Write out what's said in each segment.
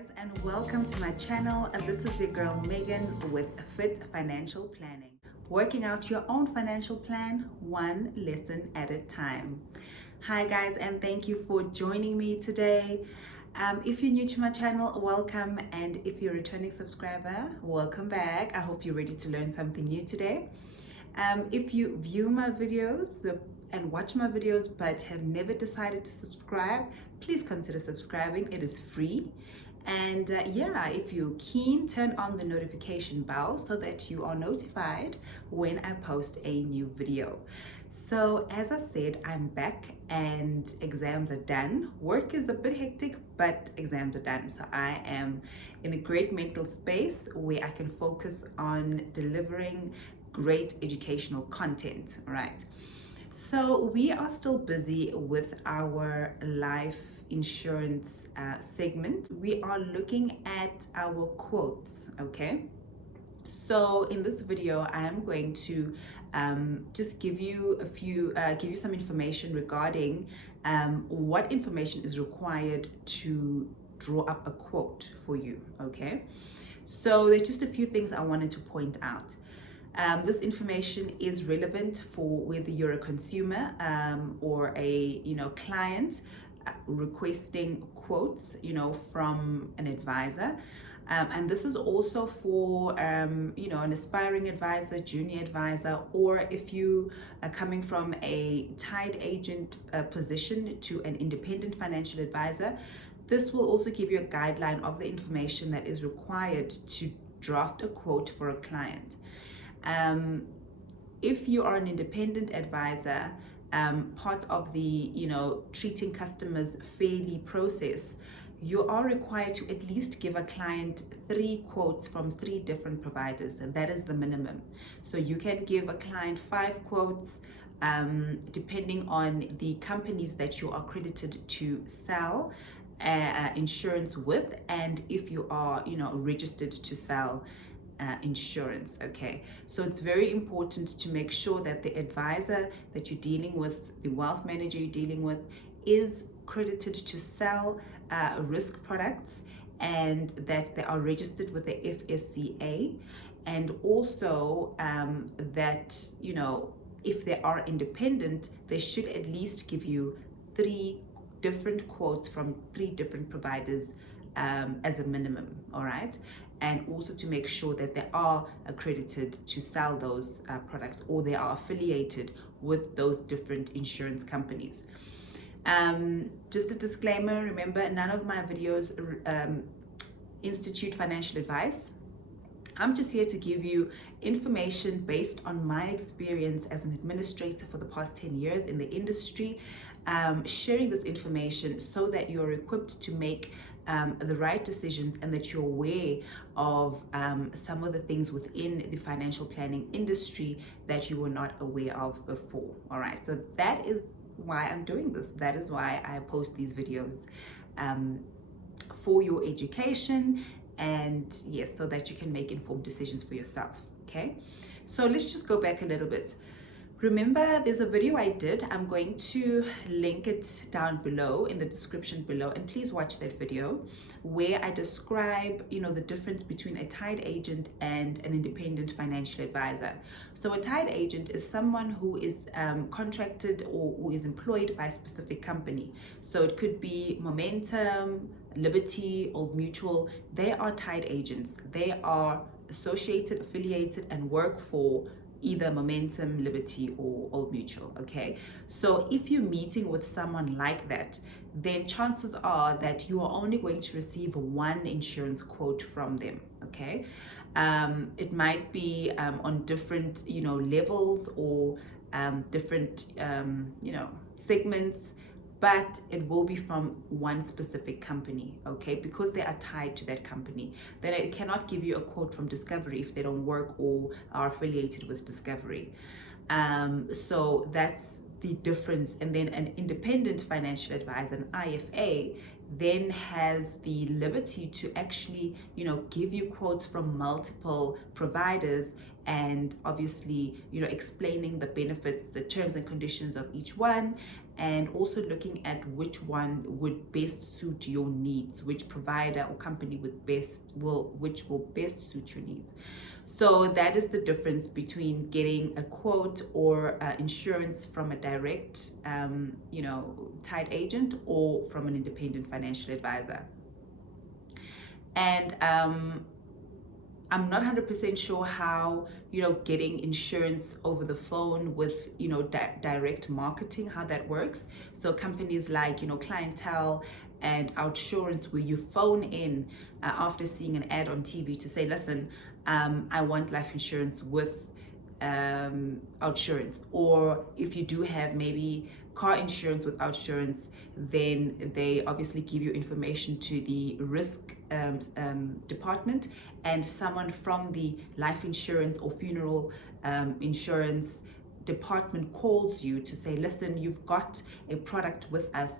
Guys, and welcome to my channel. And this is your girl Megan with Fit Financial Planning, working out your own financial plan one lesson at a time. Hi guys, and thank you for joining me today. If you're new to my channel, welcome, and if you're a returning subscriber, welcome back. I hope you're ready to learn something new today. If you view my videos and watch my videos but have never decided to subscribe, please consider subscribing. It is free. And if you're keen, turn on the notification bell so that you are notified when I post a new video. So as I said, I'm back and exams are done. Work is a bit hectic, but exams are done. So I am in a great mental space where I can focus on delivering great educational content, right? So we are still busy with our life insurance segment. We are looking at our quotes, okay? So in this video, I am going to just give you some information regarding what information is required to draw up a quote for you, okay? So there's just a few things I wanted to point out. This information is relevant for whether you're a consumer or a client requesting quotes from an advisor, and this is also for an aspiring advisor, junior advisor, or if you are coming from a tied agent position to an independent financial advisor. This will also give you a guideline of the information that is required to draft a quote for a client. If you are an independent advisor, part of the treating customers fairly process, you are required to at least give a client 3 quotes from 3 different providers, and that is the minimum. So you can give a client 5 quotes depending on the companies that you are accredited to sell insurance with, and if you are registered to sell insurance. Okay, so it's very important to make sure that the advisor that you're dealing with, the wealth manager you're dealing with, is credited to sell risk products, and that they are registered with the FSCA, and also that if they are independent, they should at least give you 3 different quotes from 3 different providers as a minimum. All right, and also to make sure that they are accredited to sell those products, or they are affiliated with those different insurance companies. Just a disclaimer, remember, none of my videos institute financial advice. I'm just here to give you information based on my experience as an administrator for the past 10 years in the industry, sharing this information so that you're equipped to make the right decisions, and that you're aware of some of the things within the financial planning industry that you were not aware of before. All right, so that is why I'm doing this. That is why I post these videos for your education, and yes, so that you can make informed decisions for yourself. Okay, so let's just go back a little bit. Remember, there's a video I did. I'm going to link it down below in the description below, and please watch that video, where I describe the difference between a tied agent and an independent financial advisor. So a tied agent is someone who is contracted or who is employed by a specific company. So it could be Momentum, Liberty, Old Mutual. They are tied agents. They are associated, affiliated, and work for either Momentum, Liberty, or Old Mutual. Okay, so if you're meeting with someone like that, then chances are that you are only going to receive 1 insurance quote from them. Okay, it might be on different levels, or different segments, but it will be from 1 specific company, okay, because they are tied to that company. Then it cannot give you a quote from Discovery if they don't work or are affiliated with Discovery. So that's the difference. And then an independent financial advisor, an IFA, then has the liberty to actually give you quotes from multiple providers, and obviously explaining the benefits, the terms and conditions of each one, and also looking at which one would best suit your needs, which provider or company which will best suit your needs. So that is the difference between getting a quote or insurance from a direct, tied agent, or from an independent financial advisor. And I'm not 100% sure how, getting insurance over the phone with, direct marketing, how that works. So companies like, Clientele and Outsurance, where you phone in after seeing an ad on TV to say, listen, I want life insurance with Outsurance. Or if you do have maybe car insurance with Outsurance, then they obviously give you information to the risk department, and someone from the life insurance or funeral insurance department calls you to say, listen, you've got a product with us,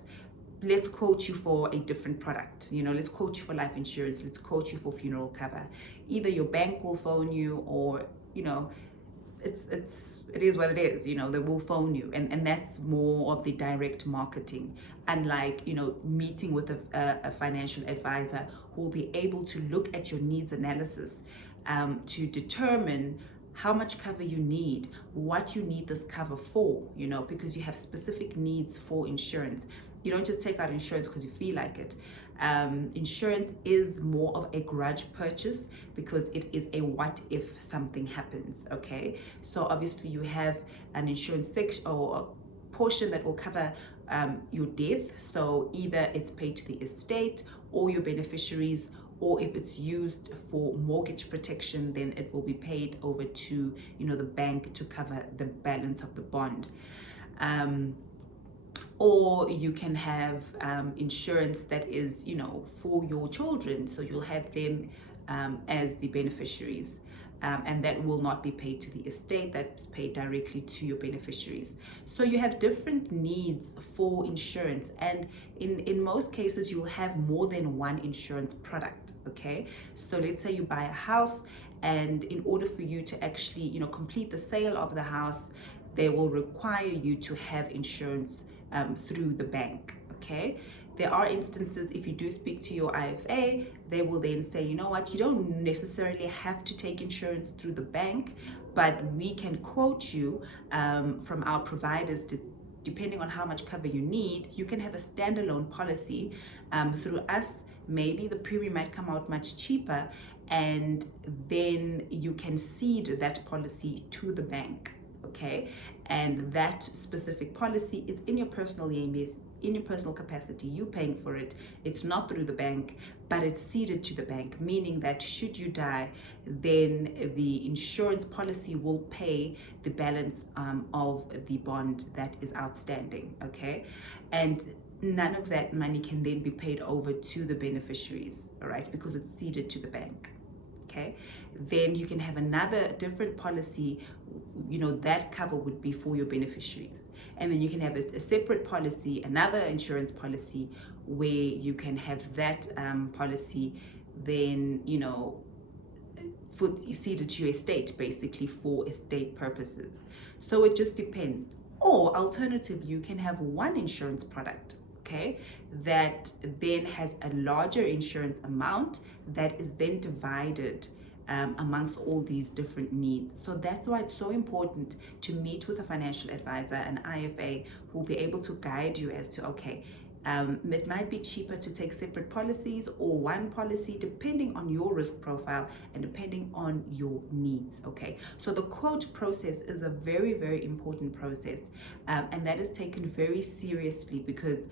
let's quote you for a different product. Let's quote you for life insurance, let's quote you for funeral cover. Either your bank will phone you, or it is what it is. They will phone you, and that's more of the direct marketing, unlike meeting with a financial advisor who will be able to look at your needs analysis to determine how much cover you need, what you need this cover for, because you have specific needs for insurance. You don't just take out insurance because you feel like it. Insurance is more of a grudge purchase because it is a what if something happens, okay? So obviously you have an insurance section or a portion that will cover your death. So either it's paid to the estate or your beneficiaries, or if it's used for mortgage protection, then it will be paid over to the bank to cover the balance of the bond. Or you can have insurance that is, for your children. So you'll have them as the beneficiaries. And that will not be paid to the estate, that's paid directly to your beneficiaries. So you have different needs for insurance, and in most cases you'll have more than one insurance product, okay? So let's say you buy a house, and in order for you to actually complete the sale of the house, they will require you to have insurance through the bank, okay? There are instances, if you do speak to your IFA, they will then say, you know what, you don't necessarily have to take insurance through the bank, but we can quote you from our providers depending on how much cover you need. You can have a standalone policy through us. Maybe the premium might come out much cheaper, and then you can cede that policy to the bank, okay? And that specific policy is in your personal name, in your personal capacity, you paying for it. It's not through the bank, but it's ceded to the bank, meaning that should you die, then the insurance policy will pay the balance of the bond that is outstanding, okay? And none of that money can then be paid over to the beneficiaries, all right, because it's ceded to the bank, okay? Then you can have another different policy, that cover would be for your beneficiaries. And then you can have a separate policy, another insurance policy, where you can have that policy then, ceded to your estate, basically for estate purposes. So it just depends. Or alternatively, you can have one insurance product, okay, that then has a larger insurance amount that is then divided amongst all these different needs. So that's why it's so important to meet with a financial advisor, an IFA, who will be able to guide you as to, okay, it might be cheaper to take separate policies or one policy depending on your risk profile and depending on your needs, okay? So the quote process is a very, very important process, and that is taken very seriously because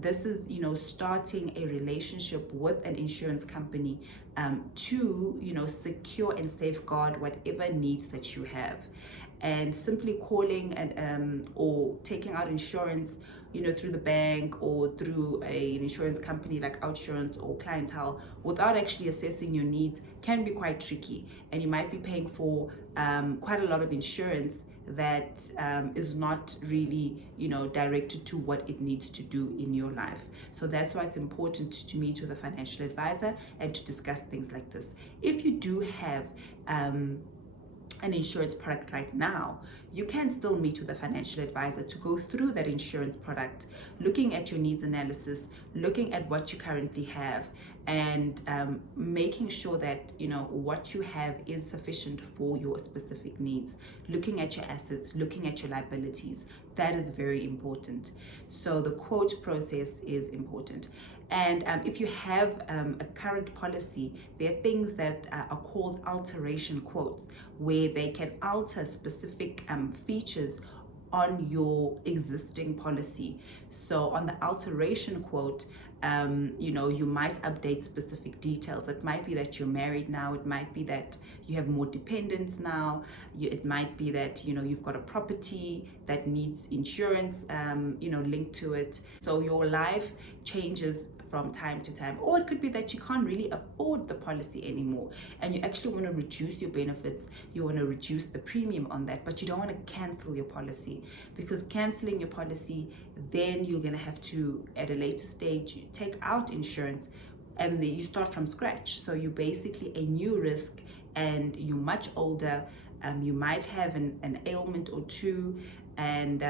this is, starting a relationship with an insurance company to, secure and safeguard whatever needs that you have. And simply calling and or taking out insurance, through the bank or through an insurance company like Outsurance or Clientele without actually assessing your needs can be quite tricky. And you might be paying for quite a lot of insurance that is not really, directed to what it needs to do in your life. So that's why it's important to meet with a financial advisor and to discuss things like this. If you do have an insurance product right now, you can still meet with a financial advisor to go through that insurance product, looking at your needs analysis, looking at what you currently have, and making sure that what you have is sufficient for your specific needs, looking at your assets, looking at your liabilities. That is very important. So the quote process is important. And if you have a current policy, there are things that are called alteration quotes, where they can alter specific features on your existing policy. So on the alteration quote, you might update specific details. It might be that you're married now. It might be that you have more dependents now. It might be that you've got a property that needs insurance, linked to it. So your life changes from time to time, or it could be that you can't really afford the policy anymore and you actually want to reduce your benefits, you want to reduce the premium on that, but you don't want to cancel your policy, because canceling your policy, then you're going to have to, at a later stage, take out insurance and then you start from scratch. So you're basically a new risk and you're much older. You might have an ailment or two, and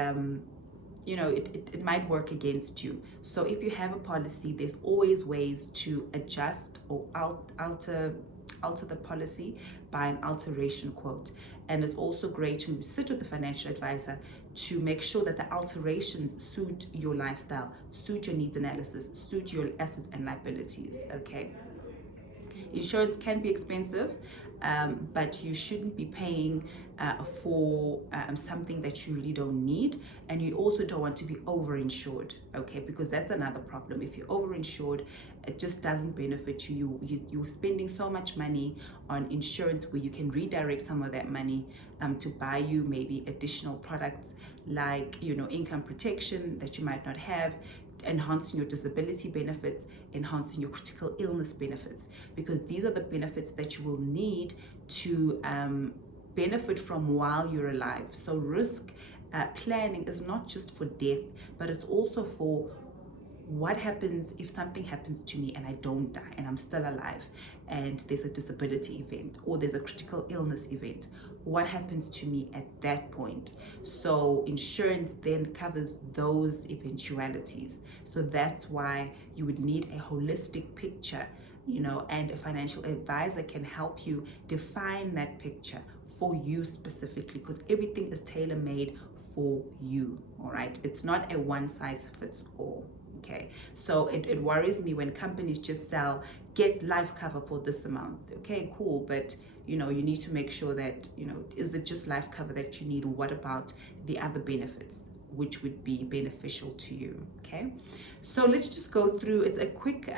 it might work against you. So if you have a policy, there's always ways to adjust or alter the policy by an alteration quote. And it's also great to sit with the financial advisor to make sure that the alterations suit your lifestyle, suit your needs analysis, suit your assets and liabilities. Okay. Insurance can be expensive, but you shouldn't be paying for something that you really don't need, and you also don't want to be overinsured, okay? Because that's another problem. If you're overinsured, it just doesn't benefit you. You're spending so much money on insurance where you can redirect some of that money to buy you maybe additional products like income protection that you might not have, enhancing your disability benefits, enhancing your critical illness benefits, because these are the benefits that you will need to benefit from while you're alive. So risk planning is not just for death, but it's also for what happens if something happens to me and I don't die and I'm still alive, and there's a disability event or there's a critical illness event. What happens to me at that point? So insurance then covers those eventualities. So that's why you would need a holistic picture, and a financial advisor can help you define that picture for you specifically, because everything is tailor-made for you. All right, it's not a one size fits all. Okay, so it worries me when companies just sell, get life cover for this amount. Okay, cool, but you need to make sure that is it just life cover that you need, or what about the other benefits which would be beneficial to you? Okay, so let's just go through. It's a quick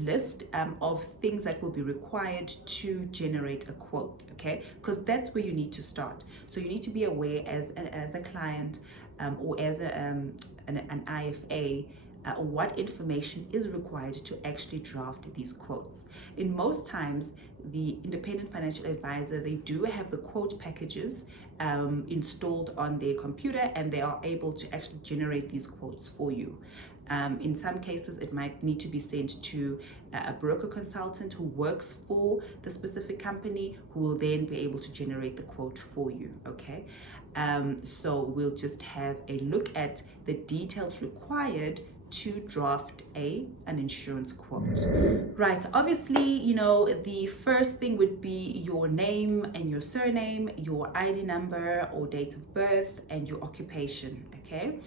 list of things that will be required to generate a quote. Okay, because that's where you need to start. So you need to be aware as a client or as an IFA. What information is required to actually draft these quotes. In most times, the independent financial advisor, they do have the quote packages installed on their computer, and they are able to actually generate these quotes for you. In some cases, it might need to be sent to a broker consultant who works for the specific company, who will then be able to generate the quote for you. Okay, so we'll just have a look at the details required to draft an insurance quote. Right, obviously, the first thing would be your name and your surname, your ID number or date of birth, and your occupation. Okay,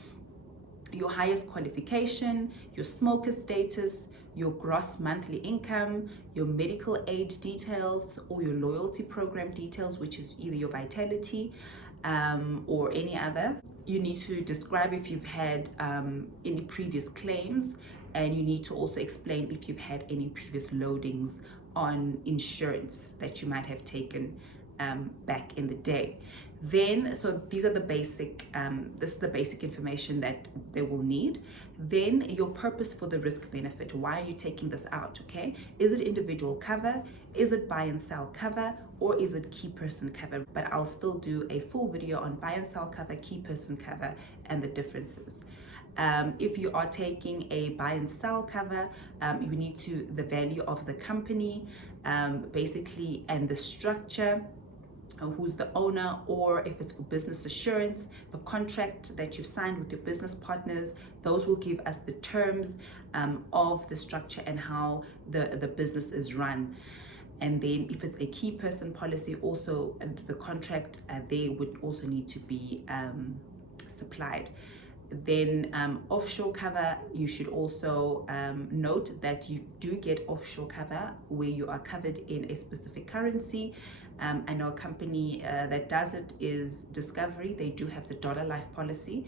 your highest qualification, your smoker status, your gross monthly income, your medical aid details, or your loyalty program details, which is either your Vitality or any other. You need to describe if you've had any previous claims, and you need to also explain if you've had any previous loadings on insurance that you might have taken back in the day. Then, so these are the basic, this is the basic information that they will need. Then your purpose for the risk benefit. Why are you taking this out? Okay, is it individual cover? Is it buy and sell cover? Or is it key person cover? But I'll still do a full video on buy and sell cover, key person cover, and the differences. If you are taking a buy and sell cover, you need the value of the company, basically, and the structure who's the owner, or if it's for business assurance, the contract that you've signed with your business partners. Those will give us the terms of the structure and how the business is run. And then if it's a key person policy, also the contract they would also need to be supplied. Then offshore cover, you should also note that you do get offshore cover where you are covered in a specific currency. I know a company that does it is Discovery. They do have the dollar life policy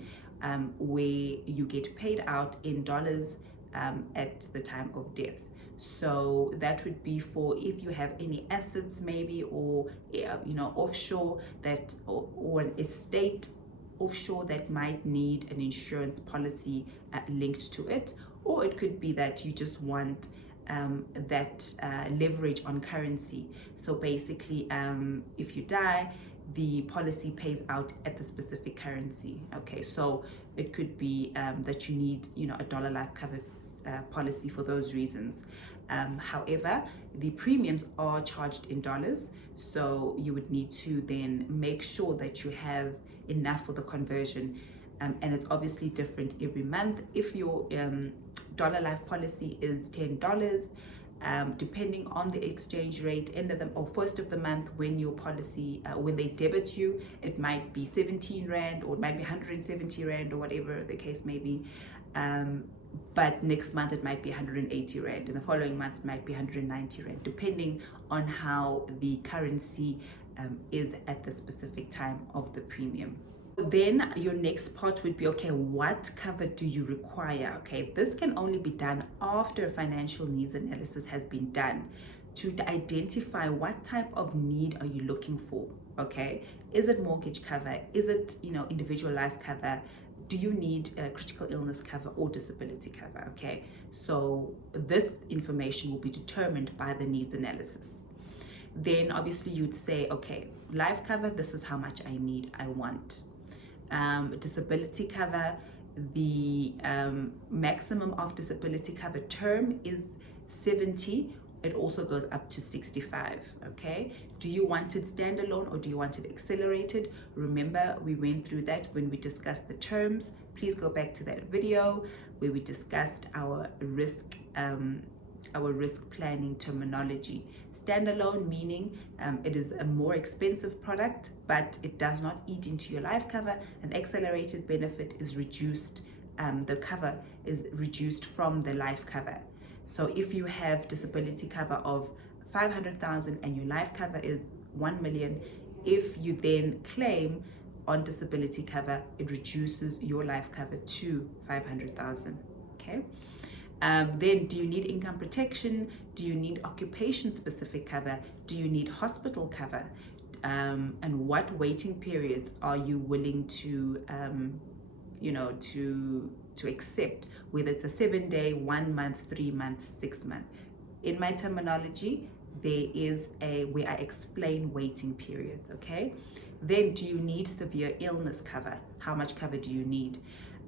where you get paid out in dollars at the time of death. So that would be for if you have any assets maybe, or offshore that or an estate offshore that might need an insurance policy linked to it, or it could be that you just want that leverage on currency. So basically if you die, the policy pays out at the specific currency. Okay, so it could be that you need a dollar life cover policy for those reasons. However, the premiums are charged in dollars, so you would need to then make sure that you have enough for the conversion, and it's obviously different every month. If your dollar life policy is $10, depending on the exchange rate, end of the or first of the month when your policy when they debit you, it might be 17 rand, or it might be 170 rand, or whatever the case may be. But next month it might be 180 rand, and the following month it might be 190 rand, depending on how the currency is at the specific time of the premium. Then your next part would be, okay, what cover do you require? Okay, this can only be done after a financial needs analysis has been done to identify what type of need are you looking for. Okay, is it mortgage cover? Is it individual life cover? Do you need critical illness cover or disability cover? Okay, so this information will be determined by the needs analysis. Then obviously you'd say, okay, life cover, this is how much I need, I want. Disability cover, the maximum of disability cover term is 70. It also goes up to 65. Okay, do you want it standalone or do you want it accelerated? Remember, we went through that when we discussed the terms. Please go back to that video where we discussed our risk planning terminology. Standalone meaning it is a more expensive product, but it does not eat into your life cover. An accelerated benefit is reduced, the cover is reduced from the life cover. So if you have disability cover of 500,000 and your life cover is 1 million, if you then claim on disability cover, it reduces your life cover to 500,000. Okay. Then do you need income protection? Do you need occupation specific cover? Do you need hospital cover? And what waiting periods are you willing to to accept, whether it's a 7-day, 1 month, 3 months, 6 months. In my terminology, there is where I explain waiting periods. Okay, then do you need severe illness cover? How much cover do you need?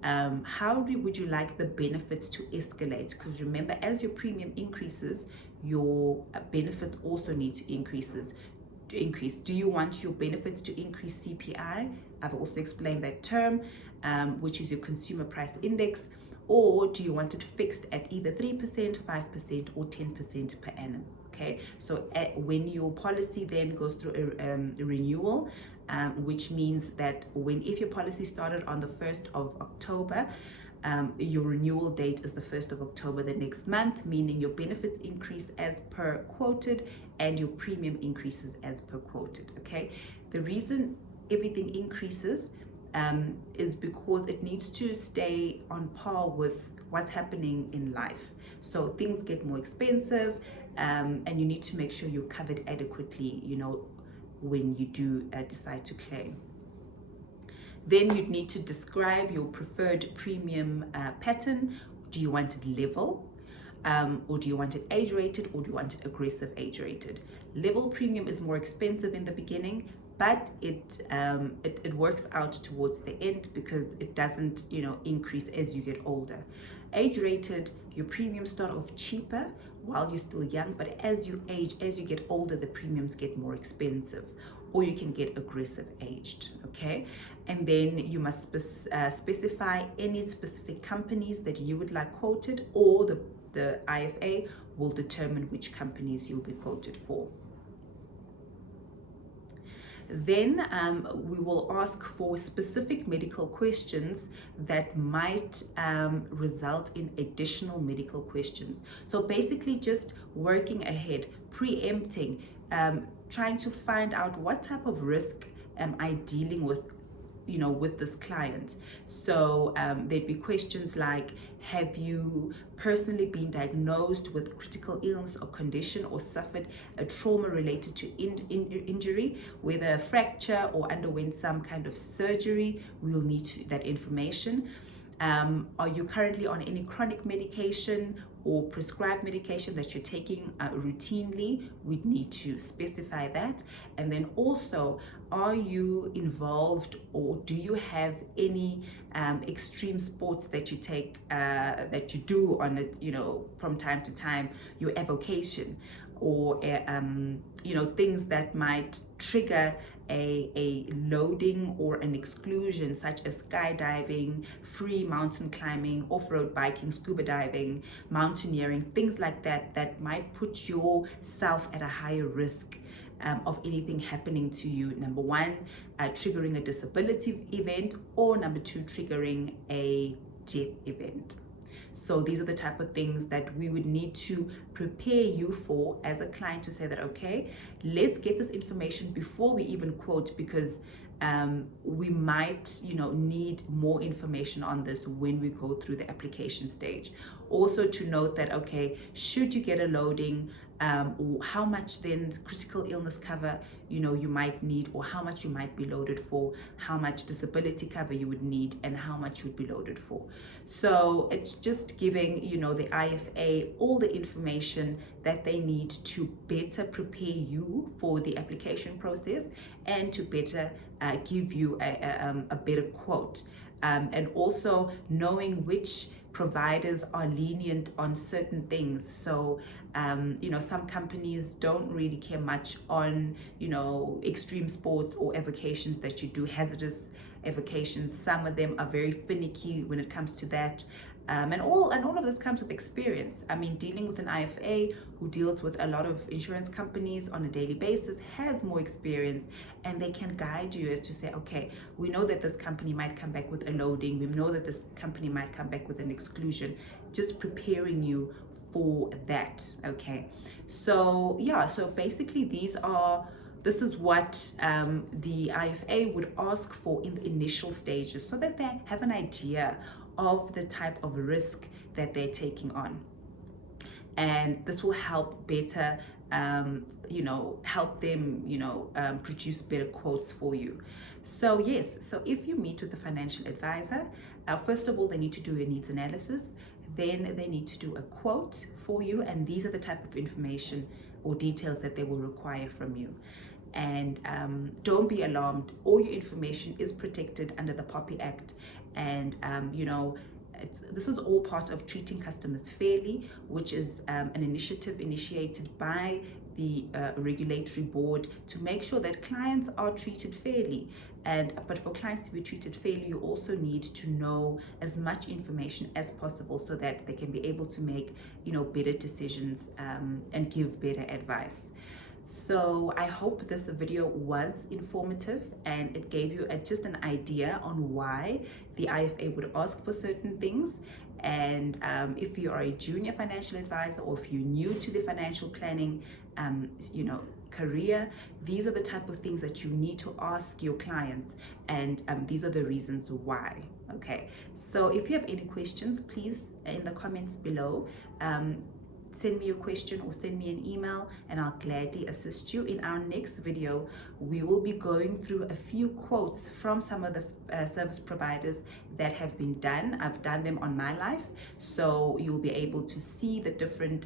Would you like the benefits to escalate? Because remember, as your premium increases, your benefits also need to increase. Do you want your benefits to increase CPI? I've also explained that term, which is your consumer price index. Or do you want it fixed at either 3%, 5%, or 10% per annum? Okay, so when your policy then goes through a renewal, which means that if your policy started on the 1st of October, your renewal date is the 1st of October the next month, meaning your benefits increase as per quoted and your premium increases as per quoted. Okay, the reason everything increases is because it needs to stay on par with what's happening in life. So things get more expensive, and you need to make sure you're covered adequately, when you do decide to claim. Then you'd need to describe your preferred premium pattern. Do you want it level? Or do you want it age rated, or do you want it aggressive age rated? Level premium is more expensive in the beginning, but it works out towards the end because it doesn't increase as you get older. Age rated, your premiums start off cheaper while you're still young, but as you age, as you get older, the premiums get more expensive. or you can get aggressive aged, okay? And then you must specify any specific companies that you would like quoted, or the IFA will determine which companies you'll be quoted for. Then we will ask for specific medical questions that might result in additional medical questions. So basically just working ahead, preempting, trying to find out what type of risk am I dealing with, you know, with this client. So there'd be questions like, have you personally been diagnosed with critical illness or condition, or suffered a trauma related to injury, whether a fracture or underwent some kind of surgery? We will need that information. Are you currently on any chronic medication or prescribed medication that you're taking routinely? We'd need to specify that. And then also, are you involved, or do you have any extreme sports that you take, that you do on it, you know, from time to time, your avocation, or you know, things that might trigger a loading or an exclusion, such as skydiving, free mountain climbing, off-road biking, scuba diving, mountaineering, things like that, that might put yourself at a higher risk of anything happening to you. Number one, triggering a disability event, or number two, triggering a death event. So these are the type of things that we would need to prepare you for as a client, to say that, okay, let's get this information before we even quote, because we might, you know, need more information on this when we go through the application stage. Also to note that, okay, should you get a loading, how much then critical illness cover, you know, you might need, or how much you might be loaded for, how much disability cover you would need, and how much you would be loaded for. So it's just giving, you know, the IFA all the information that they need to better prepare you for the application process, and to better give you a better quote. And also knowing which providers are lenient on certain things. So you know, some companies don't really care much on, you know, extreme sports or avocations that you do, hazardous avocations. Some of them are very finicky when it comes to that. And all of this comes with experience. I mean, dealing with an IFA who deals with a lot of insurance companies on a daily basis has more experience, and they can guide you as to say, okay, we know that this company might come back with a loading, we know that this company might come back with an exclusion, just preparing you for that. Okay, so yeah, so basically this is what the IFA would ask for in the initial stages, so that they have an idea of the type of risk that they're taking on. And this will help better, you know, help them, you know, produce better quotes for you. So yes, so if you meet with a financial advisor, first of all, they need to do your needs analysis. Then they need to do a quote for you, and these are the type of information or details that they will require from you. And don't be alarmed, all your information is protected under the POPI Act. And you know, this is all part of treating customers fairly, which is an initiative initiated by the regulatory board to make sure that clients are treated fairly. But for clients to be treated fairly, you also need to know as much information as possible, so that they can be able to make, you know, better decisions and give better advice. So I hope this video was informative, and it gave you just an idea on why the IFA would ask for certain things. And if you are a junior financial advisor, or if you're new to the financial planning, you know, career, these are the type of things that you need to ask your clients, and these are the reasons why. Okay, so if you have any questions, please in the comments below, send me your question or send me an email, and I'll gladly assist you. In our next video, we will be going through a few quotes from some of the service providers that have been done. I've done them on my life, so you'll be able to see the different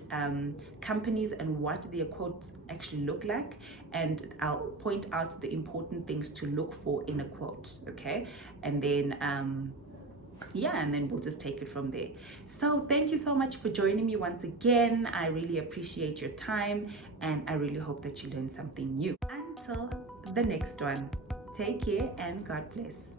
companies and what their quotes actually look like, and I'll point out the important things to look for in a quote. Okay, and then yeah, and then we'll just take it from there. So thank you so much for joining me once again. I really appreciate your time, and I really hope that you learned something new. Until the next one. Take care and God bless.